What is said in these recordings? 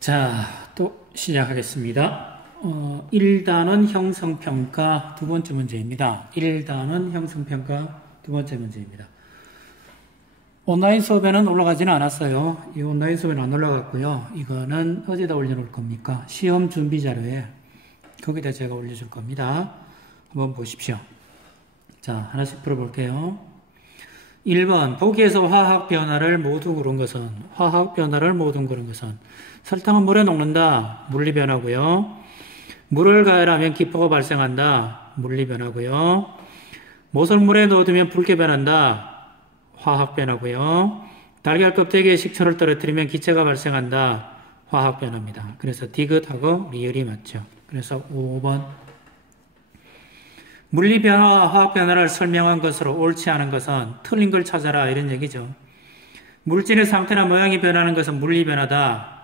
자, 또 시작하겠습니다. 1단원 형성평가 두 번째 문제입니다. 1단원 형성평가 두 번째 문제입니다. 온라인 수업에는 올라가지는 않았어요. 이 온라인 수업에는 안 올라갔고요. 이거는 어디다 올려놓을 겁니까? 시험 준비 자료에 거기다 제가 올려줄 겁니다. 한번 보십시오. 자, 하나씩 풀어볼게요. 1번 보기에서 화학 변화를 모두 그런 것은 설탕은 물에 녹는다. 물리 변화고요. 물을 가열하면 기포가 발생한다. 물리 변화고요. 못을 물에 넣어두면 붉게 변한다. 화학 변화고요. 달걀 껍데기에 식초를 떨어뜨리면 기체가 발생한다. 화학 변화입니다. 그래서 디귿하고 리을이 맞죠. 그래서 5번 물리 변화와 화학 변화를 설명한 것으로 옳지 않은 것은 틀린 걸 찾아라 이런 얘기죠. 물질의 상태나 모양이 변하는 것은 물리 변화다.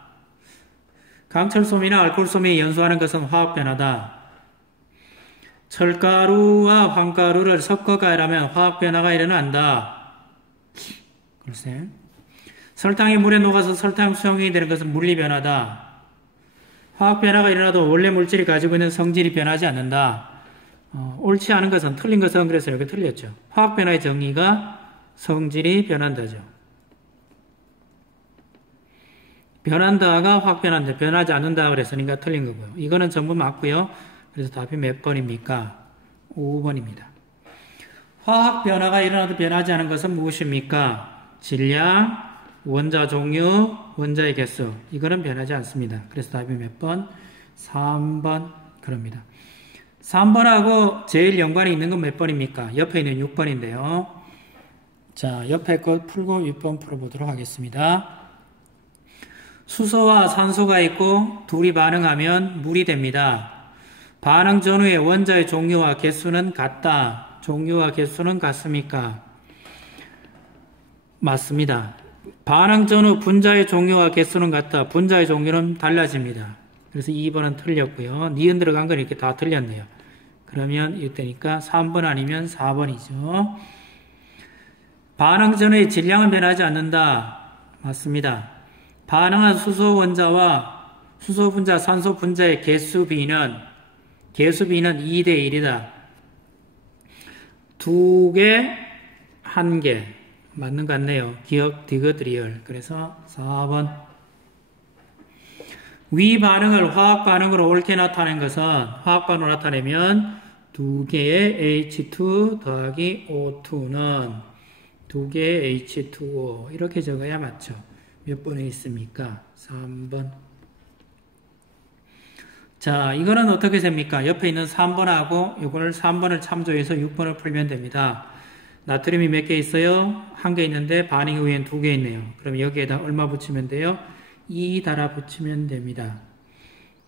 강철솜이나 알코올솜이 연소하는 것은 화학 변화다. 철가루와 황가루를 섞어 가열하면 화학 변화가 일어난다. 글쎄. 설탕이 물에 녹아서 설탕 수용이 되는 것은 물리 변화다. 화학 변화가 일어나도 원래 물질이 가지고 있는 성질이 변하지 않는다. 옳지 않은 것은, 틀린 것은 그래서 이렇게 틀렸죠. 화학 변화의 정의가 성질이 변한다죠. 변한다가 확 변한다, 변하지 않는다 그랬으니까 틀린 거고요. 이거는 전부 맞고요. 그래서 답이 몇 번입니까? 5번입니다. 화학 변화가 일어나도 변하지 않은 것은 무엇입니까? 질량, 원자 종류, 원자의 개수. 이거는 변하지 않습니다. 그래서 답이 몇 번? 3번 그럽니다. 3번하고 제일 연관이 있는 건 몇 번입니까? 옆에 있는 6번인데요. 자, 옆에 것 풀고 6번 풀어보도록 하겠습니다. 수소와 산소가 있고 둘이 반응하면 물이 됩니다. 반응 전후의 원자의 종류와 개수는 같다. 종류와 개수는 같습니까? 맞습니다. 반응 전후 분자의 종류와 개수는 같다. 분자의 종류는 달라집니다. 그래서 2번은 틀렸고요. 니은 들어간 건 이렇게 다 틀렸네요. 그러면 이때니까 3번 아니면 4번이죠. 반응 전후의 질량은 변하지 않는다. 맞습니다. 반응한 수소 원자와 수소 분자, 산소 분자의 개수비는 2대 1이다. 2개, 1개. 맞는 것 같네요. 기억, 디귿, 리을. 그래서 4번. 위 반응을 화학 반응으로 옳게 나타낸 것은 화학 반응으로 나타내면 2개의 H2 더하기 O2는 2개의 H2O 이렇게 적어야 맞죠. 몇 번에 있습니까? 3번. 자, 이거는 어떻게 됩니까? 옆에 있는 3번하고 이걸 3번을 참조해서 6번을 풀면 됩니다. 나트륨이 몇 개 있어요? 1개 있는데 반응 후엔 2개 있네요. 그럼 여기에다 얼마 붙이면 돼요? 2 달아 붙이면 됩니다.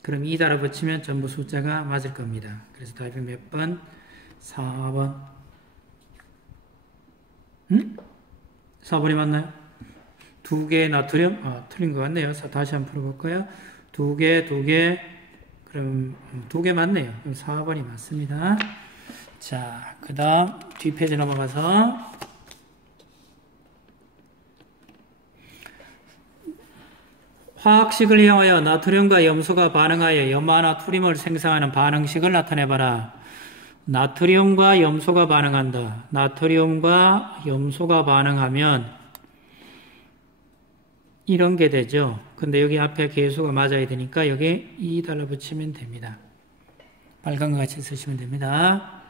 그럼 2 달아 붙이면 전부 숫자가 맞을 겁니다. 그래서 답이 몇 번? 4번. 4번이 맞나요? 2개 나트륨? 틀린 것 같네요. 다시 한번 풀어볼까요? 2개. 그럼 2개 맞네요. 그럼 4번이 맞습니다. 자, 그 다음 뒷페이지 넘어가서 화학식을 이용하여 나트륨과 염소가 반응하여 염화나트륨을 생성하는 반응식을 나타내봐라. 나트륨과 염소가 반응한다. 나트륨과 염소가 반응하면 이런 게 되죠. 근데 여기 앞에 개수가 맞아야 되니까 여기 2 달라붙이면 됩니다. 빨간 거 같이 쓰시면 됩니다.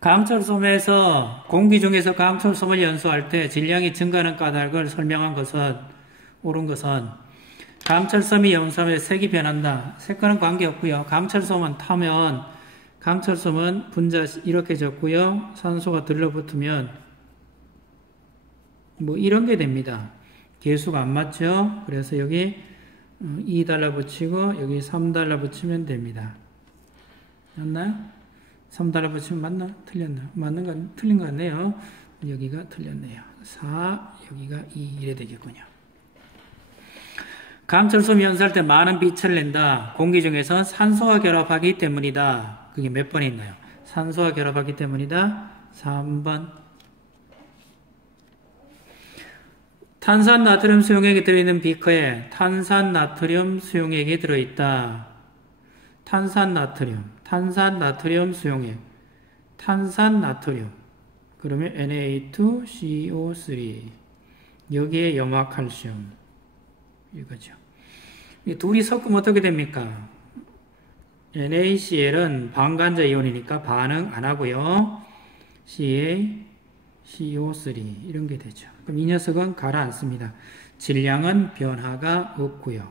강철솜에서 공기 중에서 강철솜을 연소할 때 질량이 증가하는 까닭을 설명한 것은 옳은 것은 강철솜이 연소하면 색이 변한다. 색과는 관계없고요. 강철솜은 타면 강철솜은 분자 이렇게 적고요. 산소가 들러붙으면 뭐 이런 게 됩니다. 개수가 안 맞죠? 그래서 여기 2 달라붙이고 여기 3 달라붙이면 됩니다. 맞나요? 3 달라붙이면 맞나? 틀렸나? 맞는 거 틀린 거 같네요. 여기가 틀렸네요. 4 여기가 2 이래 되겠군요. 강철솜이 연소할 때 많은 빛을 낸다. 공기 중에서 산소와 결합하기 때문이다. 그게 몇 번이 있나요? 산소와 결합하기 때문이다. 3번. 탄산 나트륨 수용액이 들어있는 비커에 탄산 나트륨 수용액이 들어있다. 탄산 나트륨 수용액, 탄산 나트륨. 그러면 Na2CO3. 여기에 염화칼슘. 이거죠. 이 둘이 섞으면 어떻게 됩니까? NaCl은 반간자 이온이니까 반응 안 하고요. CaCO3 이런 게 되죠. 그럼 이 녀석은 가라앉습니다. 질량은 변화가 없고요.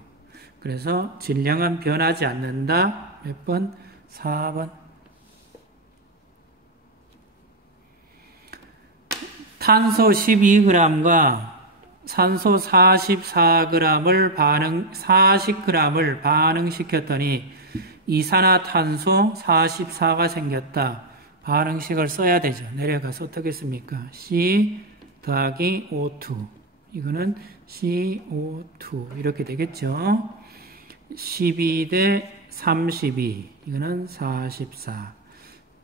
그래서 질량은 변하지 않는다. 몇 번? 4번. 탄소 12g과 산소 44g을 40g을 반응시켰더니 이산화탄소 44가 생겼다. 반응식을 써야 되죠. 내려가서 어떻게 씁니까? C 더하기 O2. 이거는 CO2 이렇게 되겠죠. 12 대 32. 이거는 44.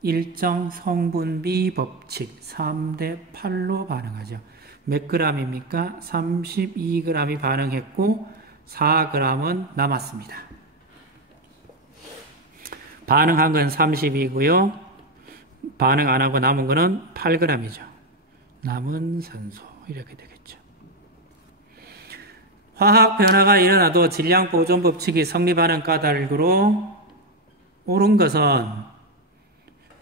일정 성분비 법칙 3 대 8로 반응하죠. 몇 g입니까? 32g이 반응했고 4g은 남았습니다. 반응한 건 30이고요. 반응 안 하고 남은 거는 8g이죠. 남은 산소 이렇게 되겠죠. 화학 변화가 일어나도 질량 보존 법칙이 성립하는 까닭으로 옳은 것은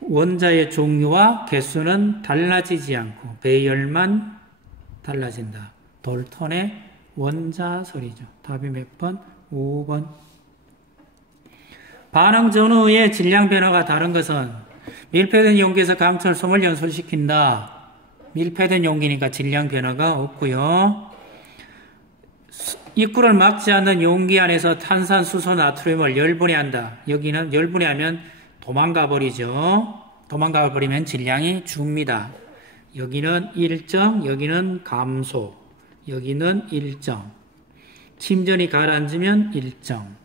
원자의 종류와 개수는 달라지지 않고 배열만 달라진다. 돌턴의 원자설이죠. 답이 몇 번? 5번. 반응 전후의 질량 변화가 다른 것은 밀폐된 용기에서 강철솜을 연소시킨다. 밀폐된 용기니까 질량 변화가 없고요. 입구를 막지 않는 용기 안에서 탄산, 수소, 나트륨을 열분해한다. 여기는 열분해하면 도망가 버리죠. 도망가 버리면 질량이 줍니다. 여기는 일정, 여기는 감소, 여기는 일정. 침전이 가라앉으면 일정.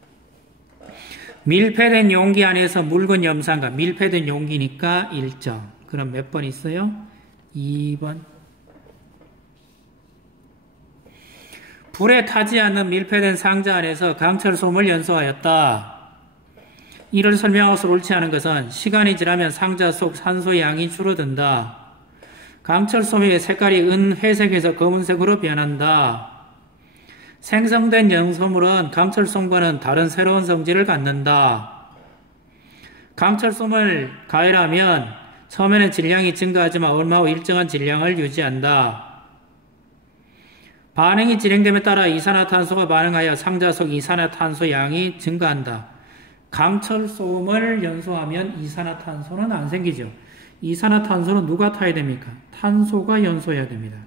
밀폐된 용기 안에서 묽은 염산과 밀폐된 용기니까 일정. 그럼 몇 번 있어요? 2번. 불에 타지 않는 밀폐된 상자 안에서 강철솜을 연소하였다. 이를 설명하고서 옳지 않은 것은 시간이 지나면 상자 속 산소 양이 줄어든다. 강철솜의 색깔이 은회색에서 검은색으로 변한다. 생성된 연소물은 강철솜과는 다른 새로운 성질을 갖는다. 강철솜을 가열하면 처음에는 질량이 증가하지만 얼마 후 일정한 질량을 유지한다. 반응이 진행됨에 따라 이산화탄소가 반응하여 상자 속 이산화탄소 양이 증가한다. 강철솜을 연소하면 이산화탄소는 안 생기죠. 이산화탄소는 누가 타야 됩니까? 탄소가 연소해야 됩니다.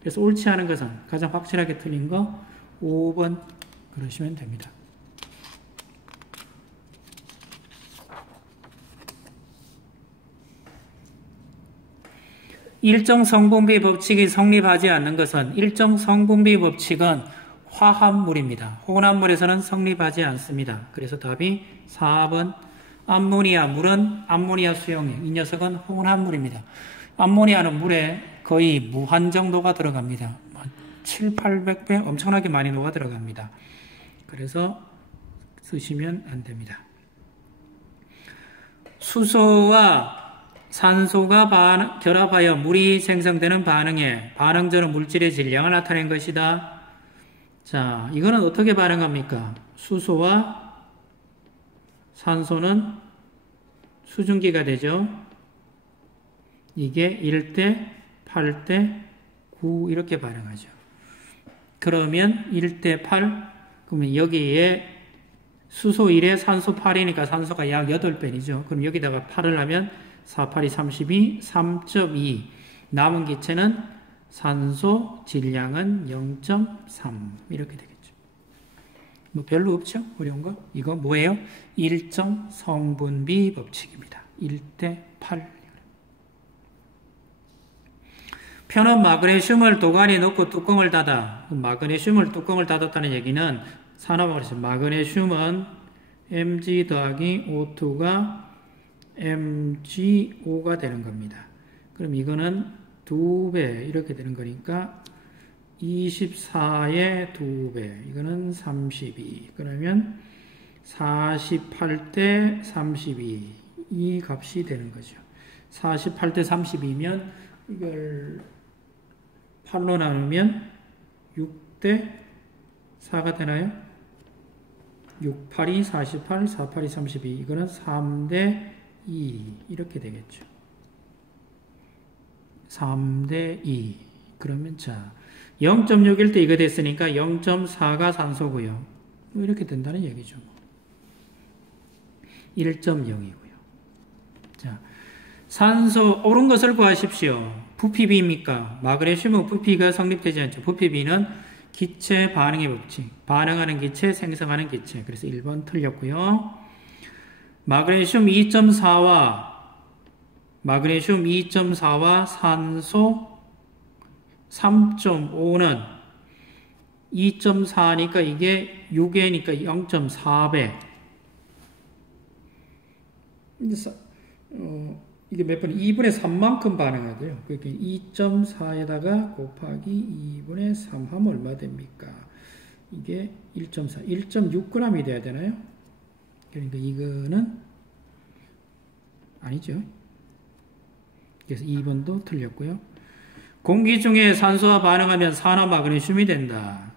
그래서 옳지 않은 것은 가장 확실하게 틀린 거 5번 그러시면 됩니다. 일정 성분비 법칙이 성립하지 않는 것은 일정 성분비 법칙은 화합물입니다. 혼합물에서는 성립하지 않습니다. 그래서 답이 4번. 암모니아 물은 암모니아 수용액. 이 녀석은 혼합물입니다. 암모니아는 물에 거의 무한 정도가 들어갑니다. 7, 800배 엄청나게 많이 녹아 들어갑니다. 그래서 쓰시면 안 됩니다. 수소와 산소가 결합하여 물이 생성되는 반응에 반응 전후 물질의 질량을 나타낸 것이다. 자, 이거는 어떻게 반응합니까? 수소와 산소는 수증기가 되죠. 이게 1대 8대 9 이렇게 반응하죠. 그러면 1대 8 그러면 여기에 수소 1에 산소 8이니까 산소가 약 8배이죠. 그럼 여기다가 8을 하면 4, 8이 32, 3.2 남은 기체는 산소 질량은 0.3 이렇게 되겠죠. 뭐 별로 없죠? 어려운 거? 이거 뭐예요? 일정 성분비 법칙입니다. 1대 8 편은 마그네슘을 도가니에 넣고 뚜껑을 닫아. 마그네슘을 뚜껑을 닫았다는 얘기는 산화물에서 마그네슘은 Mg 더하기 O2가 MgO가 되는 겁니다. 그럼 이거는 2배 이렇게 되는 거니까 24의 2배. 이거는 32. 그러면 48대 32. 이 값이 되는 거죠. 48대 32면 이걸 8로 나누면 6대 4가 되나요? 6, 8이 48, 4, 8이 32. 이거는 3대 2. 이렇게 되겠죠. 3대 2. 그러면 자, 0.6일 때 이거 됐으니까 0.4가 산소고요. 이렇게 된다는 얘기죠. 1.0이고요. 자, 산소 옳은 것을 구하십시오. 부피비입니까? 마그네슘은 부피가 성립되지 않죠. 부피비는 기체 반응의 법칙. 반응하는 기체, 생성하는 기체. 그래서 1번 틀렸고요. 마그네슘 2.4와 산소 3.5는 2.4니까 이게 6회니까 0.4배. 이게 몇 번? 2분의 3만큼 반응하대요. 그러니까 2.4에다가 곱하기 2분의 3 하면 얼마 됩니까? 이게 1.4, 1.6g이 돼야 되나요? 그러니까 이거는 아니죠. 그래서 2번도 틀렸고요. 공기 중에 산소와 반응하면 산화 마그네슘이 된다.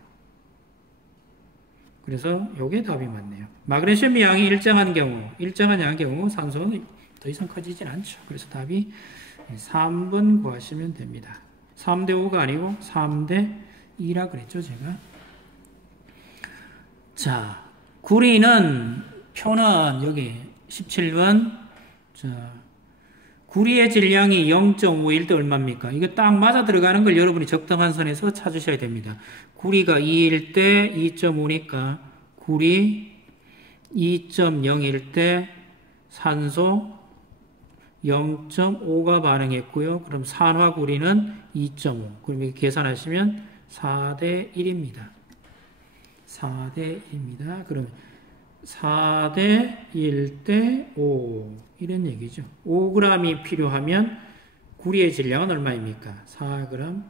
그래서 요게 답이 맞네요. 마그네슘 양이 일정한 양의 경우 산소는 더 이상 커지진 않죠. 그래서 답이 3번 구하시면 됩니다. 3대 5가 아니고 3대 2라 그랬죠, 제가. 자, 구리는 표는 여기 17번. 자, 구리의 질량이 0.5일 때 얼마입니까? 이거 딱 맞아 들어가는 걸 여러분이 적당한 선에서 찾으셔야 됩니다. 구리가 2일 때 2.5니까 구리 2.0일 때 산소 0.5가 반응했고요. 그럼 산화구리는 2.5. 그럼 이렇게 계산하시면 4대 1입니다. 4대 1입니다. 그럼 4대 1대 5 이런 얘기죠. 5g이 필요하면 구리의 질량은 얼마입니까? 4g.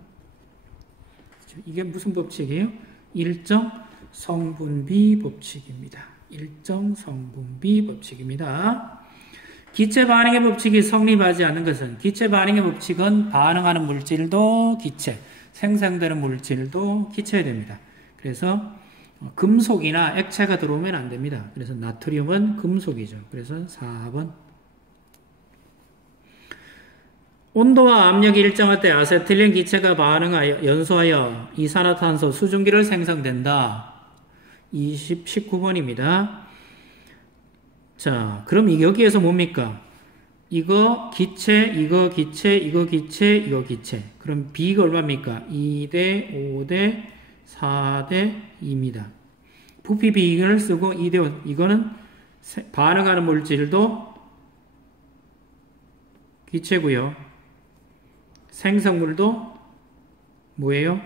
이게 무슨 법칙이에요? 일정 성분비 법칙입니다. 일정 성분비 법칙입니다. 기체 반응의 법칙이 성립하지 않는 것은, 기체 반응의 법칙은 반응하는 물질도 기체, 생성되는 물질도 기체여야 됩니다. 그래서 금속이나 액체가 들어오면 안 됩니다. 그래서 나트륨은 금속이죠. 그래서 4번. 온도와 압력이 일정할 때 아세틸린 기체가 반응하여 연소하여 이산화탄소 수증기를 생성된다. 19번입니다. 자, 그럼 여기에서 뭡니까? 이거 기체, 이거 기체, 이거 기체, 이거 기체. 그럼 B가 얼마입니까? 2대 5대 4대 2입니다. 부피 비를 쓰고 2대 5. 이거는 반응하는 물질도 기체고요. 생성물도 뭐예요?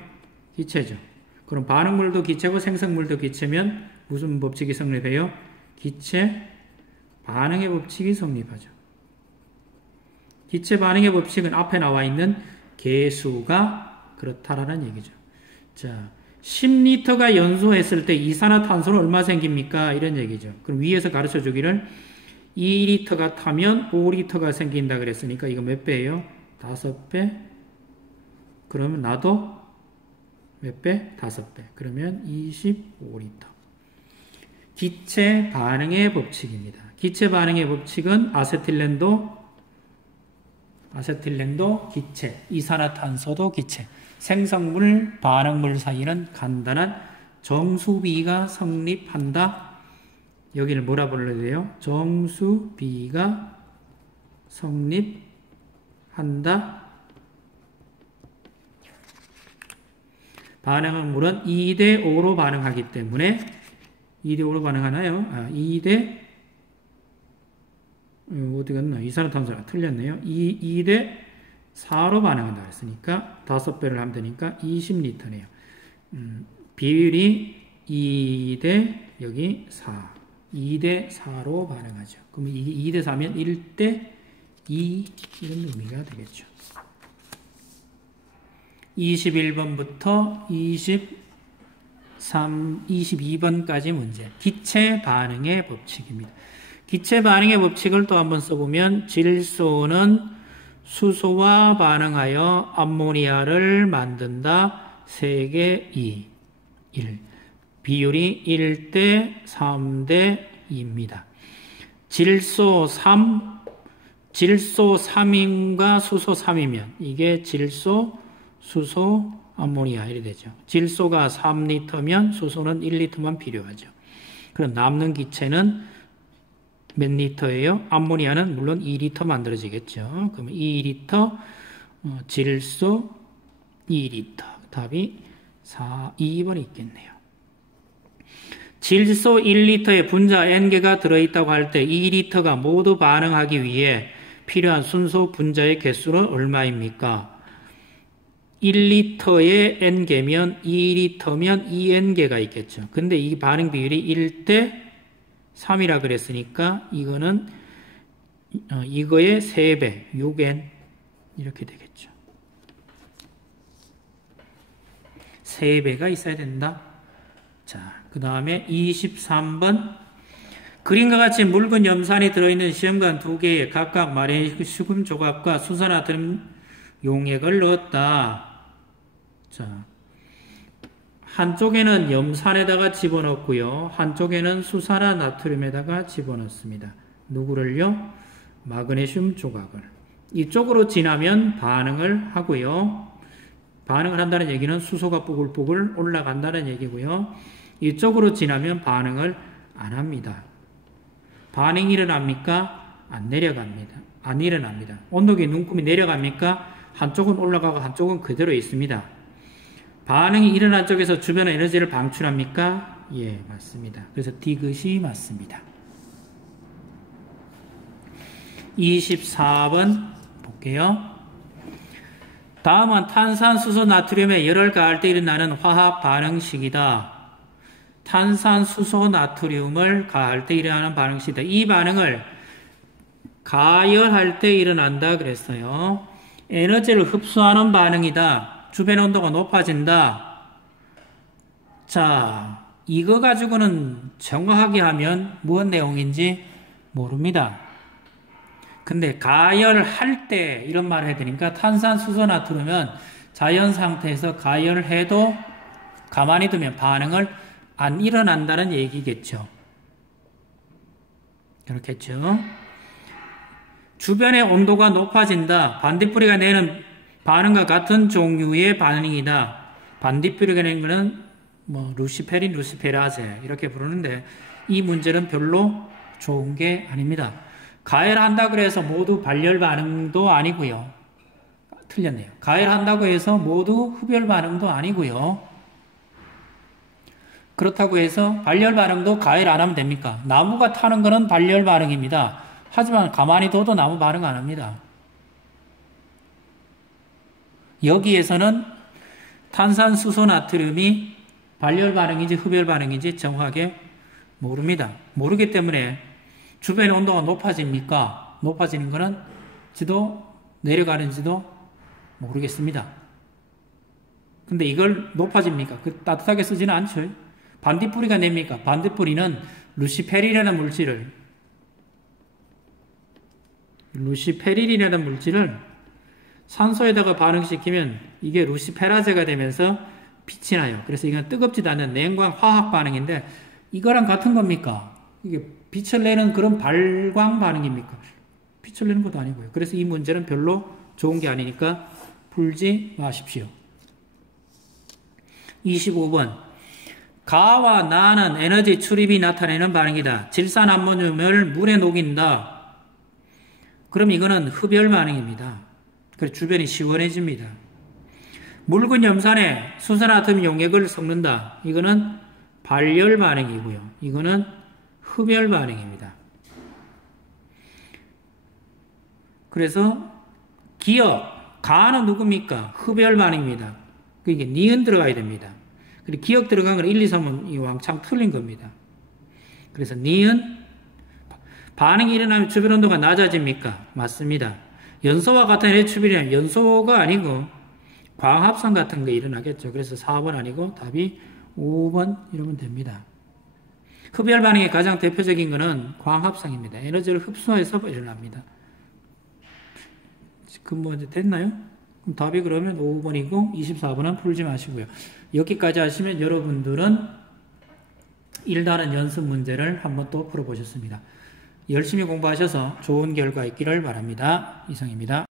기체죠. 그럼 반응물도 기체고 생성물도 기체면 무슨 법칙이 성립해요? 기체 반응의 법칙이 성립하죠. 기체 반응의 법칙은 앞에 나와 있는 계수가 그렇다라는 얘기죠. 자, 10리터가 연소했을 때 이산화탄소는 얼마 생깁니까? 이런 얘기죠. 그럼 위에서 가르쳐 주기를 2리터가 타면 5리터가 생긴다 그랬으니까 이거 몇 배예요? 5배. 그러면 나도 몇 배? 5배. 그러면 25리터. 기체 반응의 법칙입니다. 기체 반응의 법칙은 아세틸렌도 기체, 이산화탄소도 기체, 생성물, 반응물 사이는 간단한 정수비가 성립한다. 여기를 뭐라 불러야 돼요? 정수비가 성립한다. 반응한 물은 2대 5로 반응하기 때문에 2대 5로 반응하나요? 2대 어디 갔나? 이산화탄소가 틀렸네요. 2대 4로 반응한다 했으니까 5배를 하면 되니까 20리터네요. 비율이 2대 여기 4. 2대 4로 반응하죠. 그러면 이게 2대 4면 1대 2 이런 의미가 되겠죠. 21번부터 22번까지 문제. 기체 반응의 법칙입니다. 기체 반응의 법칙을 또 한번 써보면 질소는 수소와 반응하여 암모니아를 만든다. 세개 2, 1. 비율이 1대 3대 2입니다. 질소 3인과 수소 3이면 이게 질소, 수소, 암모니아 이렇게 되죠. 질소가 3리터면 수소는 1리터만 필요하죠. 그럼 남는 기체는 몇 리터예요? 암모니아는 물론 2리터 만들어지겠죠. 그러면 2리터, 질소 2리터. 답이 2번이 있겠네요. 질소 1리터에 분자 N개가 들어있다고 할 때 2리터가 모두 반응하기 위해 필요한 순소 분자의 개수는 얼마입니까? 1리터에 N개면 2리터면 2N개가 있겠죠. 근데 이 반응 비율이 1대 3이라 그랬으니까 이거는 이거의 3배, 6N 이렇게 되겠죠. 3배가 있어야 된다. 자, 그 다음에 23번. 그림과 같이 묽은 염산이 들어있는 시험관 2개에 각각 마레시움 조각과 수산화트륨 용액을 넣었다. 자, 한쪽에는 염산에다가 집어넣고요. 한쪽에는 수산화나트륨에다가 집어넣습니다. 누구를요? 마그네슘 조각을. 이쪽으로 지나면 반응을 하고요. 반응을 한다는 얘기는 수소가 뽀글뽀글 올라간다는 얘기고요. 이쪽으로 지나면 반응을 안 합니다. 반응이 일어납니까? 안 내려갑니다. 안 일어납니다. 온도계 눈금이 내려갑니까? 한쪽은 올라가고 한쪽은 그대로 있습니다. 반응이 일어난 쪽에서 주변의 에너지를 방출합니까? 예, 맞습니다. 그래서 D것이 맞습니다. 24번 볼게요. 다음은 탄산수소 나트륨에 열을 가할 때 일어나는 화학 반응식이다. 탄산수소 나트륨을 가할 때 일어나는 반응식이다. 이 반응을 가열할 때 일어난다 그랬어요. 에너지를 흡수하는 반응이다. 주변 온도가 높아진다. 자, 이거 가지고는 정확하게 하면 무슨 내용인지 모릅니다. 근데 가열할 때 이런 말을 해야 되니까 탄산수소 나트륨은 자연 상태에서 가열해도 가만히 두면 반응을 안 일어난다는 얘기겠죠. 그렇겠죠. 주변의 온도가 높아진다. 반딧불이가 내는 반응과 같은 종류의 반응이다. 반딧불이가 내는 것은 루시페린, 루시페라제 이렇게 부르는데 이 문제는 별로 좋은 게 아닙니다. 가열한다고 해서 모두 발열 반응도 아니고요. 틀렸네요. 가열한다고 해서 모두 흡열 반응도 아니고요. 그렇다고 해서 발열 반응도 가열 안 하면 됩니까? 나무가 타는 것은 발열 반응입니다. 하지만 가만히 둬도 나무 반응 안 합니다. 여기에서는 탄산수소 나트륨이 발열 반응인지 흡열 반응인지 정확하게 모릅니다. 모르기 때문에 주변의 온도가 높아집니까? 높아지는 것은 지도 내려가는지도 모르겠습니다. 근데 이걸 높아집니까? 따뜻하게 쓰지는 않죠. 반딧불이가 냅니까? 반딧불이는 루시페린이라는 물질을 산소에다가 반응시키면 이게 루시페라제가 되면서 빛이 나요. 그래서 이건 뜨겁지도 않은 냉광 화학 반응인데 이거랑 같은 겁니까? 이게 빛을 내는 그런 발광 반응입니까? 빛을 내는 것도 아니고요. 그래서 이 문제는 별로 좋은 게 아니니까 풀지 마십시오. 25번. 가와 나는 에너지 출입이 나타내는 반응이다. 질산암모늄을 물에 녹인다. 그럼 이거는 흡열 반응입니다. 그래서 주변이 시원해집니다. 묽은 염산에 수산화트륨 용액을 섞는다. 이거는 발열 반응이고요. 이거는 흡열 반응입니다. 그래서 기억, 가는 누굽니까? 흡열 반응입니다. 그게 니은 들어가야 됩니다. 그리고 기억 들어간 건 1, 2, 3은 이 왕창 틀린 겁니다. 그래서 니은 반응이 일어나면 주변 온도가 낮아집니까? 맞습니다. 연소와 같은 해추비라면 연소가 아니고 광합성 같은 게 일어나겠죠. 그래서 4번 아니고 답이 5번 이러면 됩니다. 흡열 반응의 가장 대표적인 것은 광합성입니다. 에너지를 흡수해서 일어납니다. 지금 뭐 이제 됐나요? 그럼 답이 그러면 5번이고 24번은 풀지 마시고요. 여기까지 하시면 여러분들은 1단원 연습 문제를 한번 또 풀어보셨습니다. 열심히 공부하셔서 좋은 결과 있기를 바랍니다. 이상입니다.